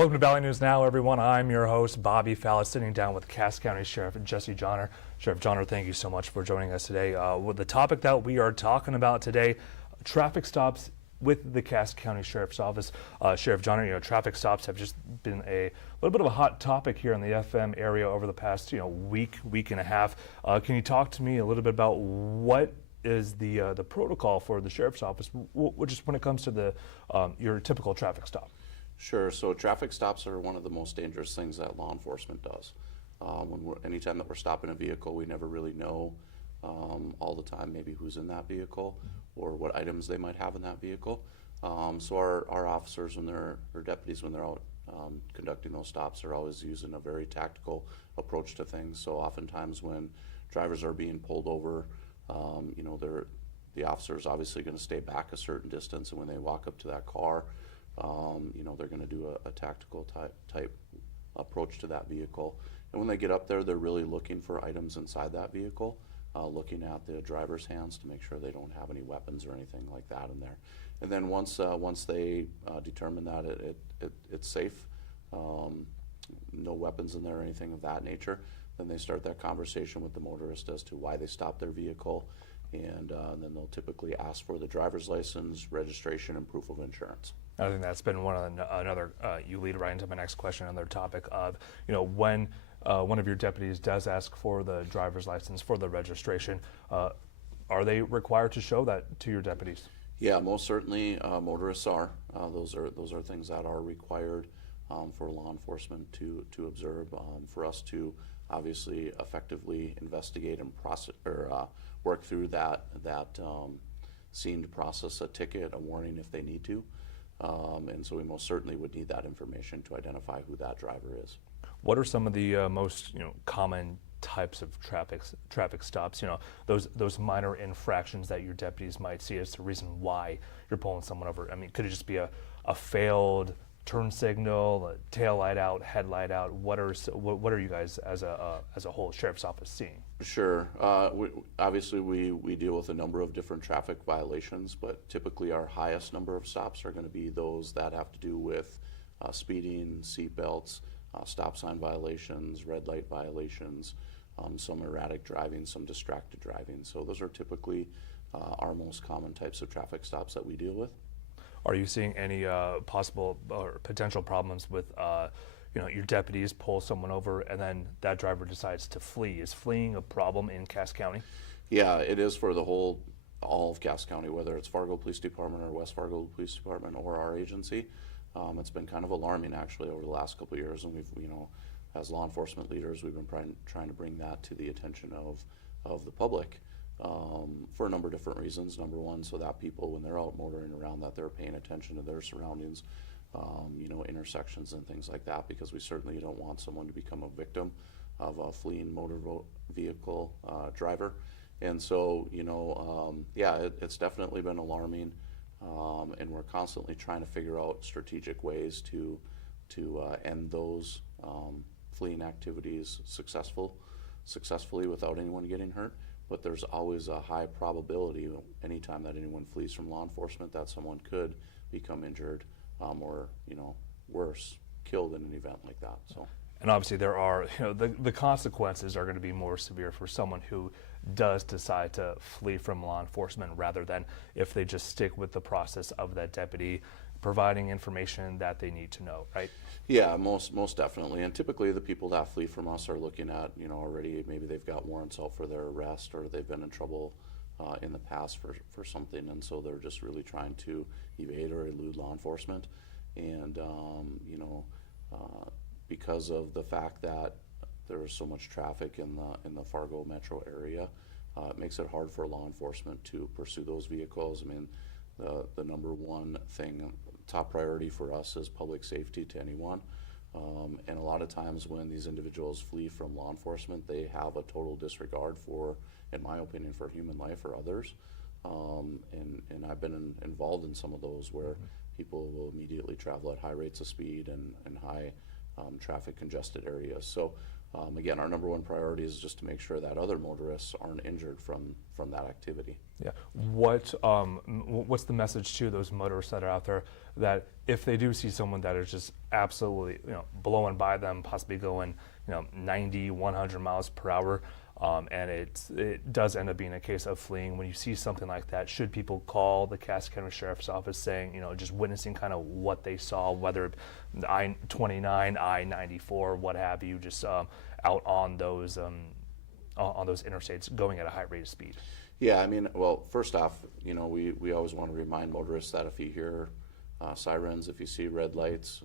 Welcome to Valley News Now, everyone. I'm your host, Bobby Falat, sitting down with Cass County Sheriff Jesse Jahner. Sheriff Jahner, thank you so much for joining us today. With the topic that we are talking about today, traffic stops with the Cass County Sheriff's Office. Sheriff Jahner, traffic stops have just been a little bit of a hot topic here in the FM area over the past, week and a half. Can you talk to me a little bit about what is the protocol for the Sheriff's Office, just when it comes to the your typical traffic stop? Sure. So traffic stops are one of the most dangerous things that law enforcement does. Anytime that we're stopping a vehicle, we never really know all the time maybe who's in that vehicle or what items they might have in that vehicle. So our officers or deputies, when they're out conducting those stops, are always using a very tactical approach to things. So oftentimes when drivers are being pulled over, the officer is obviously going to stay back a certain distance, and when they walk up to that car, they're going to do a tactical type approach to that vehicle. And when they get up there, they're really looking for items inside that vehicle, looking at the driver's hands to make sure they don't have any weapons or anything like that in there. And then once they determine that it's safe, no weapons in there or anything of that nature, then they start that conversation with the motorist as to why they stopped their vehicle, and then they'll typically ask for the driver's license, registration, and proof of insurance. I think that's been another. You lead right into my next question, another topic of when one of your deputies does ask for the driver's license, for the registration, are they required to show that to your deputies? Yeah, most certainly motorists are. Those are things that are required for law enforcement to observe, for us to obviously effectively investigate and process or work through that scene to process a ticket, a warning if they need to. And so we most certainly would need that information to identify who that driver is. What are some of the most common types of traffic stops? Those minor infractions that your deputies might see as the reason why you're pulling someone over. I mean, could it just be a failed turn signal, a tail light out, headlight out? What are you guys as a whole sheriff's office seeing? Sure. Obviously, we deal with a number of different traffic violations, but typically our highest number of stops are going to be those that have to do with speeding, seat belts, stop sign violations, red light violations, some erratic driving, some distracted driving. So those are typically our most common types of traffic stops that we deal with. Are you seeing any possible or potential problems with your deputies pull someone over and then that driver decides to flee? Is fleeing a problem in Cass County? Yeah, it is for all of Cass County, whether it's Fargo Police Department or West Fargo Police Department or our agency. It's been kind of alarming actually over the last couple of years, and we've, as law enforcement leaders, we've been trying to bring that to the attention of the public. For a number of different reasons. Number one, so that people, when they're out motoring around, that they're paying attention to their surroundings, intersections and things like that, because we certainly don't want someone to become a victim of a fleeing motor vehicle driver. And so, it's definitely been alarming, and we're constantly trying to figure out strategic ways to end those fleeing activities successfully without anyone getting hurt. But there's always a high probability anytime that anyone flees from law enforcement that someone could become injured or, worse, killed in an event like that. So. And obviously there are, the consequences are going to be more severe for someone who does decide to flee from law enforcement rather than if they just stick with the process of that deputy providing information that they need to know, right? Yeah, most definitely. And typically the people that flee from us are looking at, already maybe they've got warrants out for their arrest or they've been in trouble in the past for something, and so they're just really trying to evade or elude law enforcement. And, because of the fact that there's so much traffic in the Fargo metro area, it makes it hard for law enforcement to pursue those vehicles. I mean, the number one thing, top priority for us is public safety to anyone. And a lot of times when these individuals flee from law enforcement, they have a total disregard for, in my opinion, for human life or others. And I've been involved in some of those where people will immediately travel at high rates of speed and high traffic congested areas. So Again, our number one priority is just to make sure that other motorists aren't injured from that activity. Yeah. What's the message to those motorists that are out there that if they do see someone that is just absolutely, blowing by them, possibly going, 90, 100 miles per hour, and it does end up being a case of fleeing. When you see something like that, should people call the Cass County Sheriff's Office saying, just witnessing kind of what they saw, whether I-29, I-94, what have you, just out on those interstates going at a high rate of speed? Yeah, I mean, well, first off, we always want to remind motorists that if you hear sirens, if you see red lights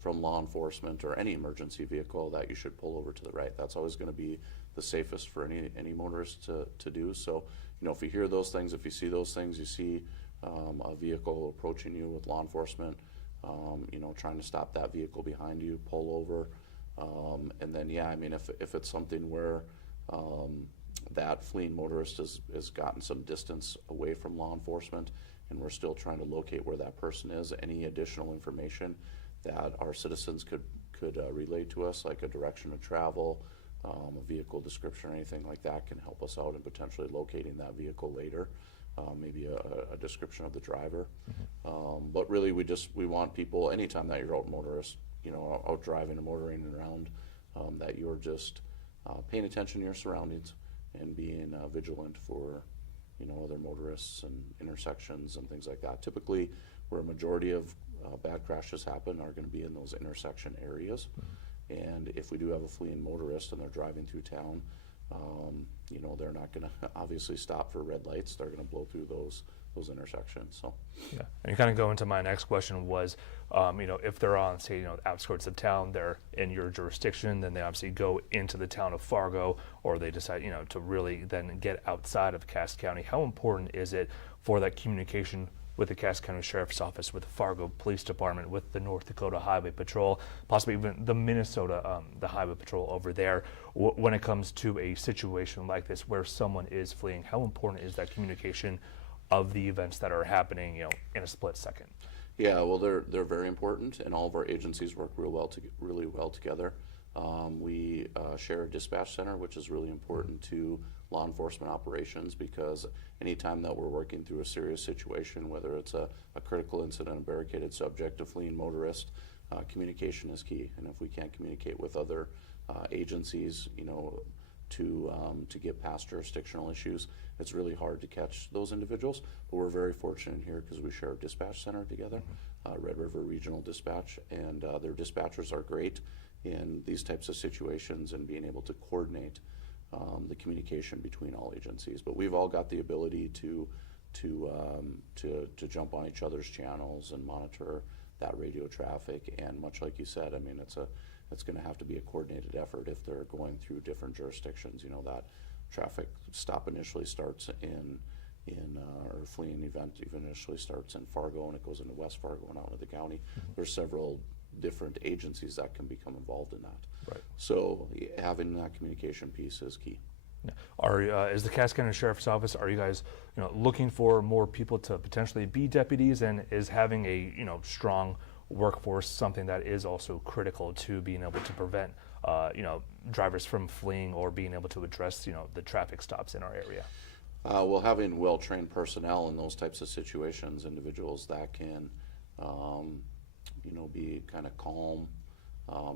from law enforcement or any emergency vehicle, that you should pull over to the right. That's always going to be the safest for any motorist to do. So, if you hear those things, if you see those things, you see a vehicle approaching you with law enforcement, trying to stop that vehicle behind you, pull over. And then, yeah, I mean, if it's something where that fleeing motorist has gotten some distance away from law enforcement and we're still trying to locate where that person is, any additional information that our citizens could relay to us, like a direction of travel, a vehicle description or anything like that, can help us out in potentially locating that vehicle later. Maybe a description of the driver. But really we want people, anytime that you're out motorist, out driving and motoring around, that you're just paying attention to your surroundings and being vigilant for other motorists and intersections and things like that. Typically, where a majority of bad crashes happen are going to be in those intersection areas. And if we do have a fleeing motorist and they're driving through town, they're not going to obviously stop for red lights. They're going to blow through those intersections. So, yeah, and you kind of go into my next question was, if they're on, say, the outskirts of town, they're in your jurisdiction, then they obviously go into the town of Fargo, or they decide, to really then get outside of Cass County. How important is it for that communication with the Cass County Sheriff's Office, with the Fargo Police Department, with the North Dakota Highway Patrol, possibly even the Minnesota, the Highway Patrol over there, when it comes to a situation like this where someone is fleeing? How important is that communication of the events that are happening, in a split second? Yeah, well, they're very important, and all of our agencies work really well together. We share a dispatch center, which is really important to law enforcement operations, because anytime that we're working through a serious situation, whether it's a critical incident, a barricaded subject, a fleeing motorist, communication is key. And if we can't communicate with other agencies, to get past jurisdictional issues, it's really hard to catch those individuals. But we're very fortunate here because we share a dispatch center together, Red River Regional Dispatch, and their dispatchers are great in these types of situations and being able to coordinate the communication between all agencies. But we've all got the ability to jump on each other's channels and monitor that radio traffic. And much like you said, I mean, it's going to have to be a coordinated effort if they're going through different jurisdictions. That traffic stop initially starts or fleeing event even initially starts in Fargo, and it goes into West Fargo and out into the county. There's several different agencies that can become involved in that. Right. So having that communication piece is key. Is the Cass County Sheriff's Office, are you guys looking for more people to potentially be deputies, and is having a strong workforce something that is also critical to being able to prevent drivers from fleeing, or being able to address the traffic stops in our area? Well, having well-trained personnel in those types of situations, individuals that can be kind of calm,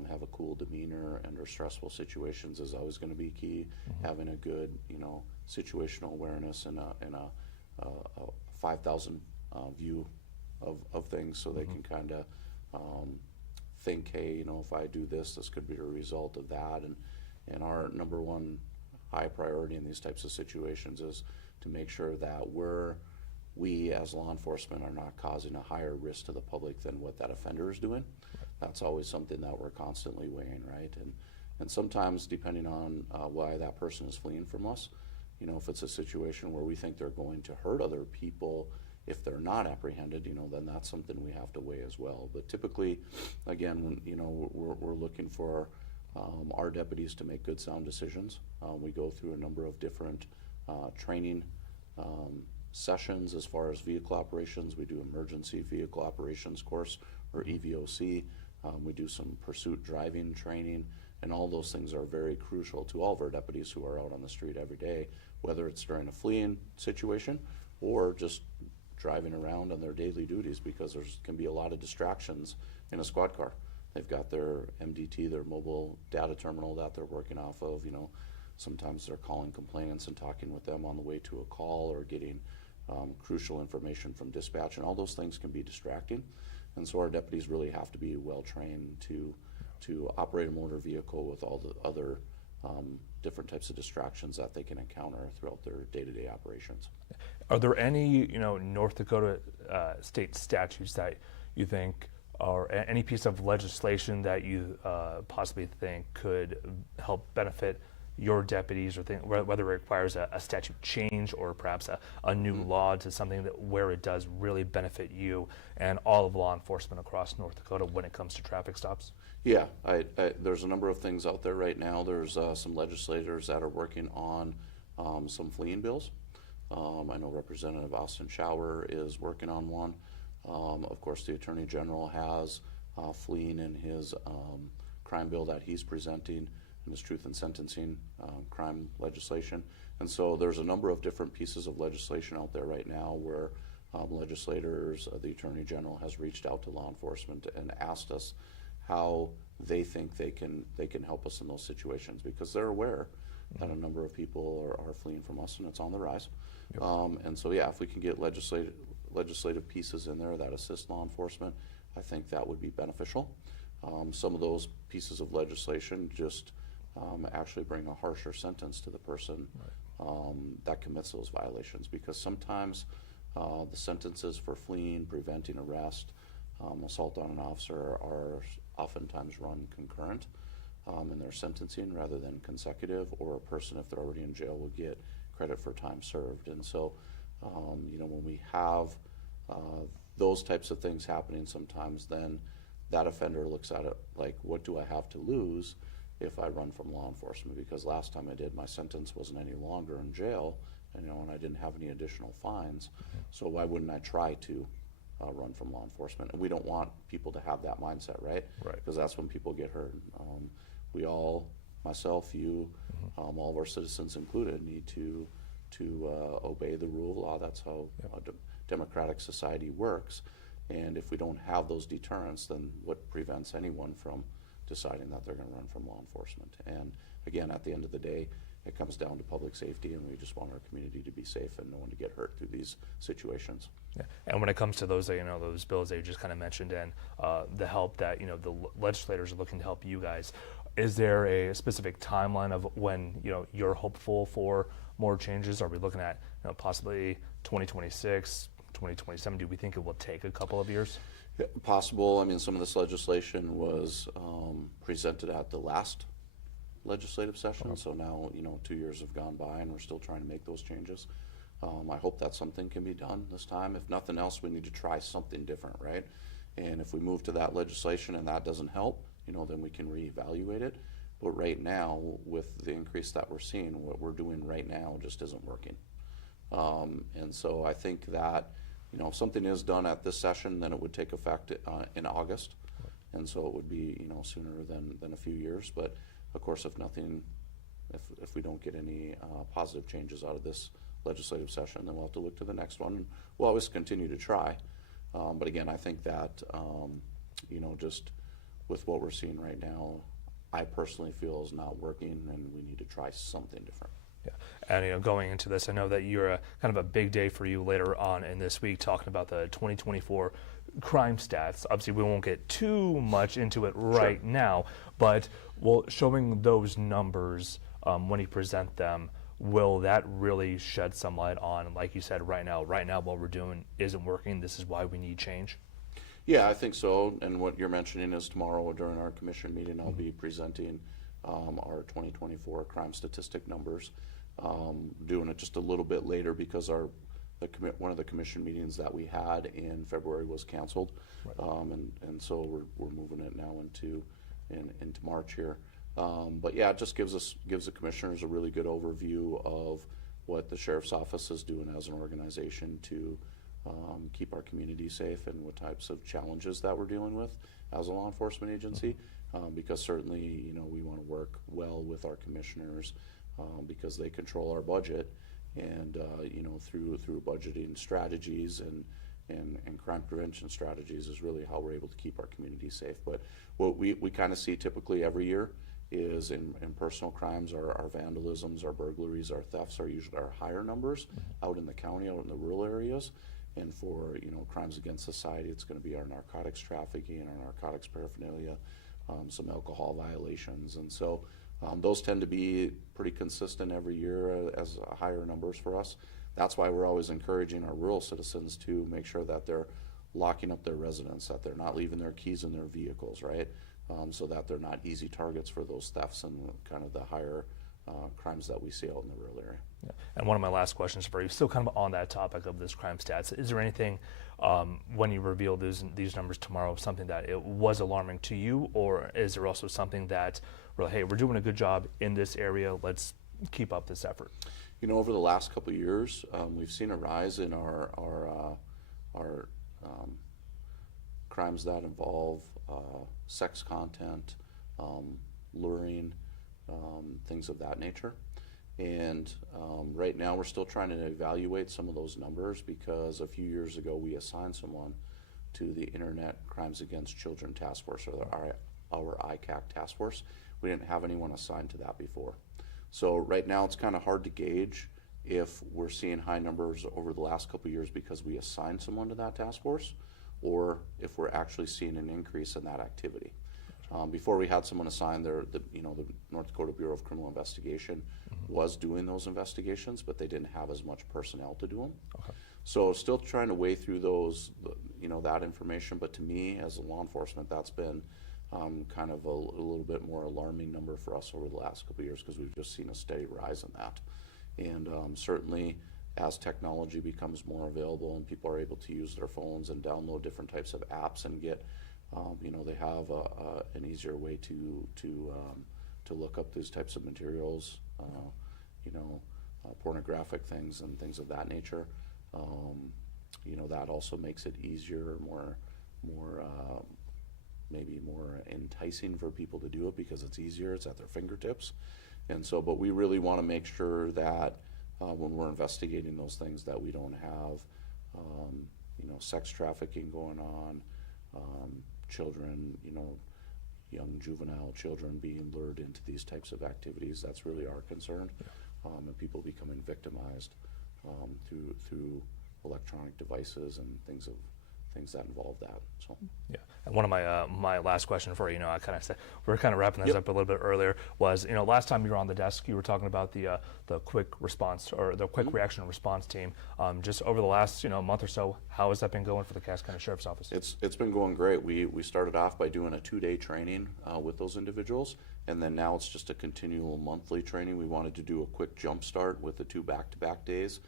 have a cool demeanor under stressful situations is always going to be key. Having a good situational awareness and a 5,000 view of things, so they can kind of think, hey, if I do this could be a result of that. And our number one high priority in these types of situations is to make sure that we as law enforcement are not causing a higher risk to the public than what that offender is doing. That's always something that we're constantly weighing, right? And sometimes, depending on why that person is fleeing from us, if it's a situation where we think they're going to hurt other people if they're not apprehended, then that's something we have to weigh as well. But typically, again, we're looking for our deputies to make good, sound decisions. We go through a number of different training sessions as far as vehicle operations. We do emergency vehicle operations course, or EVOC. We do some pursuit driving training, And all those things are very crucial to all of our deputies who are out on the street every day, whether it's during a fleeing situation or just driving around on their daily duties, because there can be a lot of distractions in a squad car. They've got their MDT, their mobile data terminal that they're working off of. Sometimes they're calling complainants and talking with them on the way to a call, or getting crucial information from dispatch, and all those things can be distracting. And so our deputies really have to be well trained to operate a motor vehicle with all the other different types of distractions that they can encounter throughout their day-to-day operations. Are there any, North Dakota state statutes that you think, or any piece of legislation that you possibly think could help benefit your deputies, or whether it requires a statute change or perhaps a new law to something where it does really benefit you and all of law enforcement across North Dakota when it comes to traffic stops? Yeah, there's a number of things out there right now. There's some legislators that are working on some fleeing bills. I know Representative Austin Schauer is working on one. Of course, the Attorney General has fleeing in his crime bill that he's presenting in his truth in sentencing crime legislation. And so there's a number of different pieces of legislation out there right now where legislators, the Attorney General has reached out to law enforcement and asked us how they think they can help us in those situations, because they're aware that a number of people are fleeing from us, and it's on the rise. Yep. And so, yeah, if we can get legislative pieces in there that assist law enforcement, I think that would be beneficial. Some of those pieces of legislation just actually bring a harsher sentence to the person that commits those violations, because sometimes the sentences for fleeing, preventing arrest, assault on an officer are oftentimes run concurrent in their sentencing rather than consecutive, or a person, if they're already in jail, will get credit for time served. And so, when we have those types of things happening sometimes, then that offender looks at it like, what do I have to lose if I run from law enforcement? Because last time I did, my sentence wasn't any longer in jail, and I didn't have any additional fines. So why wouldn't I try to run from law enforcement? And we don't want people to have that mindset, right? Right. Because that's when people get hurt. We all, myself, you, all of our citizens included, need to obey the rule of law. That's how a democratic society works. And if we don't have those deterrents, then what prevents anyone from deciding that they're going to run from law enforcement? And again, at the end of the day, it comes down to public safety, and we just want our community to be safe and no one to get hurt through these situations. Yeah. And when it comes to those, those bills that you just kind of mentioned, and the help that the legislators are looking to help you guys, is there a specific timeline of when you're hopeful for more changes? Are we looking at possibly 2026, 2027? Do we think it will take a couple of years? Yeah, possible. I mean, some of this legislation was presented at the last legislative session, so now 2 years have gone by and we're still trying to make those changes. I hope that something can be done this time. If nothing else, we need to try something different, right? And if we move to that legislation and that doesn't help, then we can reevaluate it. But right now, with the increase that we're seeing, what we're doing right now just isn't working. And so I think that if something is done at this session, then it would take effect in August, and so it would be sooner than a few years. But of course, if we don't get any positive changes out of this legislative session, then we'll have to look to the next one. And we'll always continue to try. But again, I think that just with what we're seeing right now, I personally feel is not working, and we need to try something different. Yeah, and going into this, I know that you're kind of a big day for you later on in this week, talking about the 2024 crime stats. Obviously, we won't get too much into it right now, but showing those numbers when you present them, will that really shed some light on, like you said, right now what we're doing isn't working, this is why we need change? Yeah, I think so. And what you're mentioning is tomorrow during our commission meeting, I'll be presenting our 2024 crime statistic numbers. Doing it just a little bit later because one of the commission meetings that we had in February was canceled, and so we're moving it now into March here. But yeah, it just gives the commissioners a really good overview of what the sheriff's office is doing as an organization to keep our community safe and what types of challenges that we're dealing with as a law enforcement agency. Because certainly, you know, we want to work well with our commissioners because they control our budget, and you know, through budgeting strategies and crime prevention strategies is really how we're able to keep our community safe. But what we kind of see typically every year is in personal crimes, our vandalisms, our burglaries, our thefts are usually our higher numbers out in the county, out in the rural areas. And for, you know, crimes against society, it's going to be our narcotics trafficking, our narcotics paraphernalia, some alcohol violations. And so those tend to be pretty consistent every year as higher numbers for us. That's why we're always encouraging our rural citizens to make sure that they're locking up their residence, that they're not leaving their keys in their vehicles, right? So that they're not easy targets for those thefts and kind of the higher crimes that we see out in the rural area. Yeah. And one of my last questions for you, still kind of on that topic of this crime stats, is there anything when you reveal these numbers tomorrow, something that it was alarming to you, or is there also something that, well, hey, we're doing a good job in this area, let's keep up this effort? You know, over the last couple of years, we've seen a rise in our crimes that involve sex content, luring, things of that nature. And right now we're still trying to evaluate some of those numbers because a few years ago we assigned someone to the Internet Crimes Against Children Task Force, or our ICAC task force. We didn't have anyone assigned to that before. So right now it's kind of hard to gauge if we're seeing high numbers over the last couple of years because we assigned someone to that task force, or if we're actually seeing an increase in that activity. Before we had someone assigned, the North Dakota Bureau of Criminal Investigation was doing those investigations, but they didn't have as much personnel to do them. Okay. So still trying to weigh through those, that information. But to me, as a law enforcement, that's been kind of a little bit more alarming number for us over the last couple of years because we've just seen a steady rise in that. And certainly, as technology becomes more available and people are able to use their phones and download different types of apps and get they have an easier way to look up these types of materials, pornographic things and things of that nature. That also makes it easier, maybe more enticing for people to do it because it's easier, it's at their fingertips. And so, but we really want to make sure that when we're investigating those things that we don't have, sex trafficking going on, children, young juvenile children being lured into these types of activities. That's really our concern, and people becoming victimized through electronic devices and things that involve that. So yeah, and one of my last question for you, I kind of said we were kind of wrapping this up a little bit earlier, was last time you were on the desk, you were talking about the quick response or the quick reaction and response team. Just over the last month or so, how has that been going for the Cass County Sheriff's Office? It's been going great. We started off by doing a 2-day training with those individuals, and then now it's just a continual monthly training. We wanted to do a quick jump start with the 2 back-to-back days.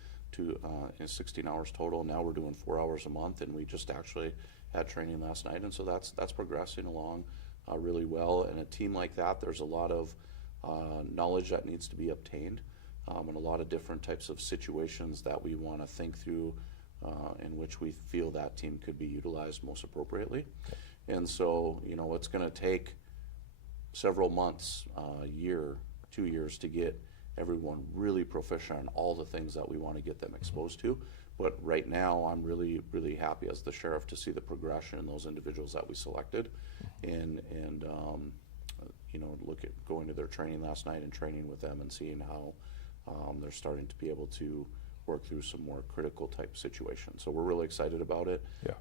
In 16 hours total. Now we're doing 4 hours a month, and we just actually had training last night, and so that's progressing along really well. And a team like that, there's a lot of knowledge that needs to be obtained, and a lot of different types of situations that we want to think through in which we feel that team could be utilized most appropriately. And so it's going to take several months, a year, 2 years to get everyone really proficient on all the things that we want to get them exposed to. But right now, I'm really, really happy as the sheriff to see the progression in those individuals that we selected, and look at going to their training last night and training with them and seeing how they're starting to be able to work through some more critical type situations. So we're really excited about it. Yeah.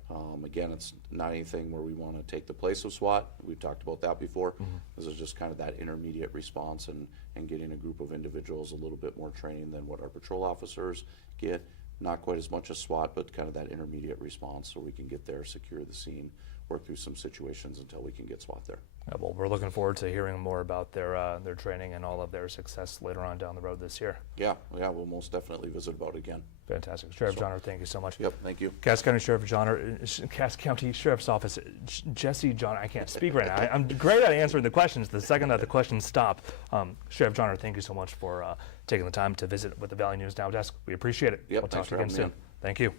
Again, it's not anything where we want to take the place of SWAT. We've talked about that before. This is just kind of that intermediate response and getting a group of individuals a little bit more training than what our patrol officers get. Not quite as much as SWAT, but kind of that intermediate response so we can get there, secure the scene, work through some situations until we can get SWAT there. Yeah, well, we're looking forward to hearing more about their training and all of their success later on down the road this year. Yeah, we'll most definitely visit about it again. Fantastic. Sheriff Jahner, thank you so much. Yep, thank you. Cass County Sheriff Jahner, Cass County Sheriff's Office, Jesse Jahner, I can't speak right now. I'm great at answering the questions the second that the questions stop. Sheriff Jahner, thank you so much for taking the time to visit with the Valley News Now desk. We appreciate it. Yep, we'll talk thanks to you for again having me soon. Thank you.